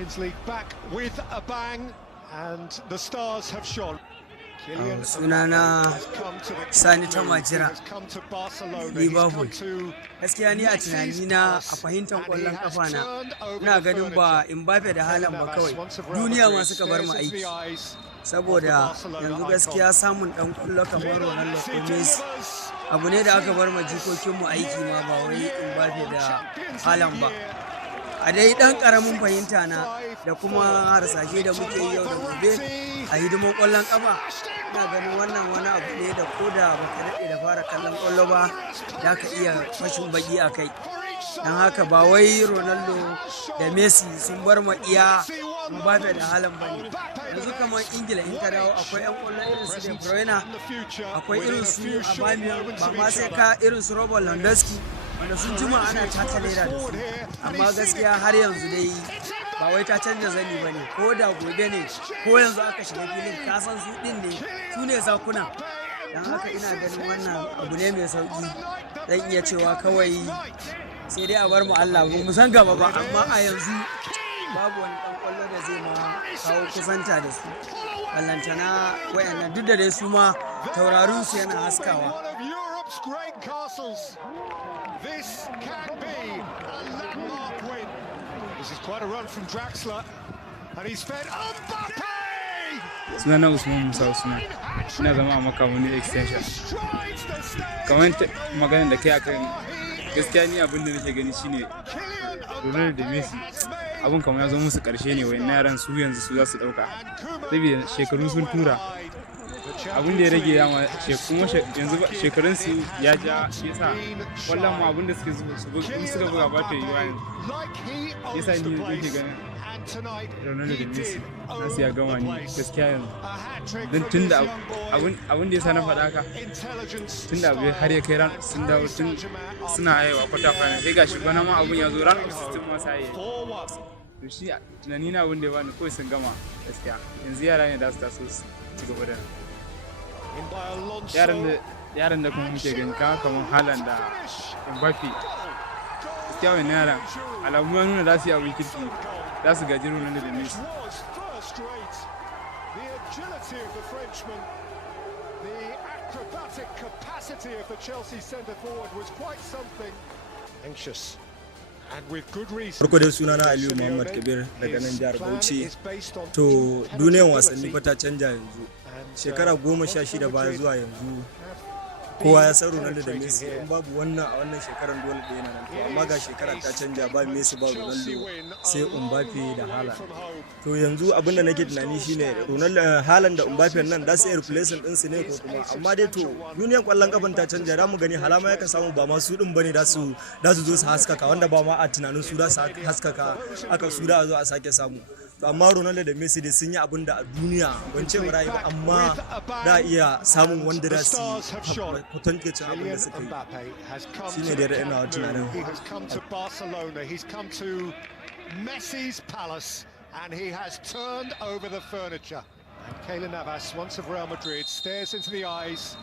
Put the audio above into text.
Champions League back with a bang, and the stars have shone. Sunana Sani ta Majira, Liverpool. Gaskiya ni a tunanina a fahimtar ƙwallon ƙafa na, ina ganin ba Mbappe da Haaland ba kawai, duniya ma suka bar mu aiki. Saboda yanzu gaskiya samun ɗan ƙwallo kamar Ronaldo ko Messi abu ne da aka bar ma jikokinmu aiki ma ba wai Mbappe da Haaland ba. A dai ɗan ƙaramin fahimta na da kuma harsashe da muke yi yau da gobe a hidimar ƙwallon ƙafa, ina ganin wannan wani abu ne da ko da baka daɗe da fara kallon ƙwallo ba za ka iya fashin baki a kai. Don haka ba wai Ronaldo da Messi sun bar ma iya Mbappe da Haaland ba ne. Yanzu kamar Ingila in ka dawo akwai 'yan ƙwallo irin su De Bruyne, akwai irin su Aubameyang, ba ma sai ka irin su Robert Lewandowski wanda sun jima ana taka leda da su, amma gaskiya har yanzu dai ba wai ta canza zani ba ne, ko da gobe ne ko yanzu aka shiga filin kasan su ɗin ne, su ne zakuna. Don haka ina ganin wannan abu ne mai sauƙi, zan iya cewa kawai sai dai a bar mu Allah, ba mu san gaba ba, amma a yanzu babu wani ɗan ƙwallo da zai ma kawo kusanta da su, ballantana wayannan duk da dai su ma taurarin su yana haskawa. This can be a landmark win. This is quite a run from Draxler, and he's fed Mbappe! Sunana Usman Musa Usman, ina zama a Makamuni extension. Kamar maganin da kai akan gaskiya ni abin da nake gani shine Ronaldo da Messi abun kamar ya zo musu karshe ne, wayannan yaran su yanzu su za su dauka saboda shekaru sun tura. Abin da ya rage dama kuma yanzu shekarun su ya ja, yasa wallan ma abin da suke suka buga ba ta yiwa yanzu, yasa ni nake ganin Ronaldo da Messi nasu ya gama ni gaskiya yanzu, don tunda abin da yasa na faɗa haka, tunda abu har ya kai ran sun dawo tun suna haihuwa kwata final, sai gashi bana ma abun ya zo ran system ma sai to shi tunani na abin da ya bani kawai sun gama gaskiya, yanzu yara ne da su taso su ci gaba da yaran da kuma muke gani kamar Haaland da Mbappe. Gaskiya wani yaran alamu ya nuna za su yi abin kirki, za su gaji Ronaldo da Messi. Farko dai sunana Aliyu Muhammad Kabir daga nan jihar Bauchi. To duniyar wasanni fa ta canja yanzu. Shekara 16 baya zuwa yanzu kowa ya san Ronaldo da Messi, in babu wannan a wannan shekarar dole da yana nan, to amma ga shekara ta canja, ba Messi ba Ronaldo sai Mbappe da Haaland. To yanzu abin da nake tunani shine Ronaldo, Haaland da Mbappe nan da su yi replacement din su ne ko kuma, amma dai to duniyar kwallon kafan ta canja, da mu gani halama ya samu ba ma su din bane da su zo su haskaka, wanda ba ma a tunanin su da su haskaka aka su da zo a sake samu. Amma Ronaldo da Messi dai sun yi abin da a duniya ban ce mu rayu ba, amma da iya samun wanda da su kwatancin abin da suka yi, shine da ina tunanin. He's come to Messi's palace and he has turned over the furniture. And Keylor Navas, once of Real Madrid, stares into the eyes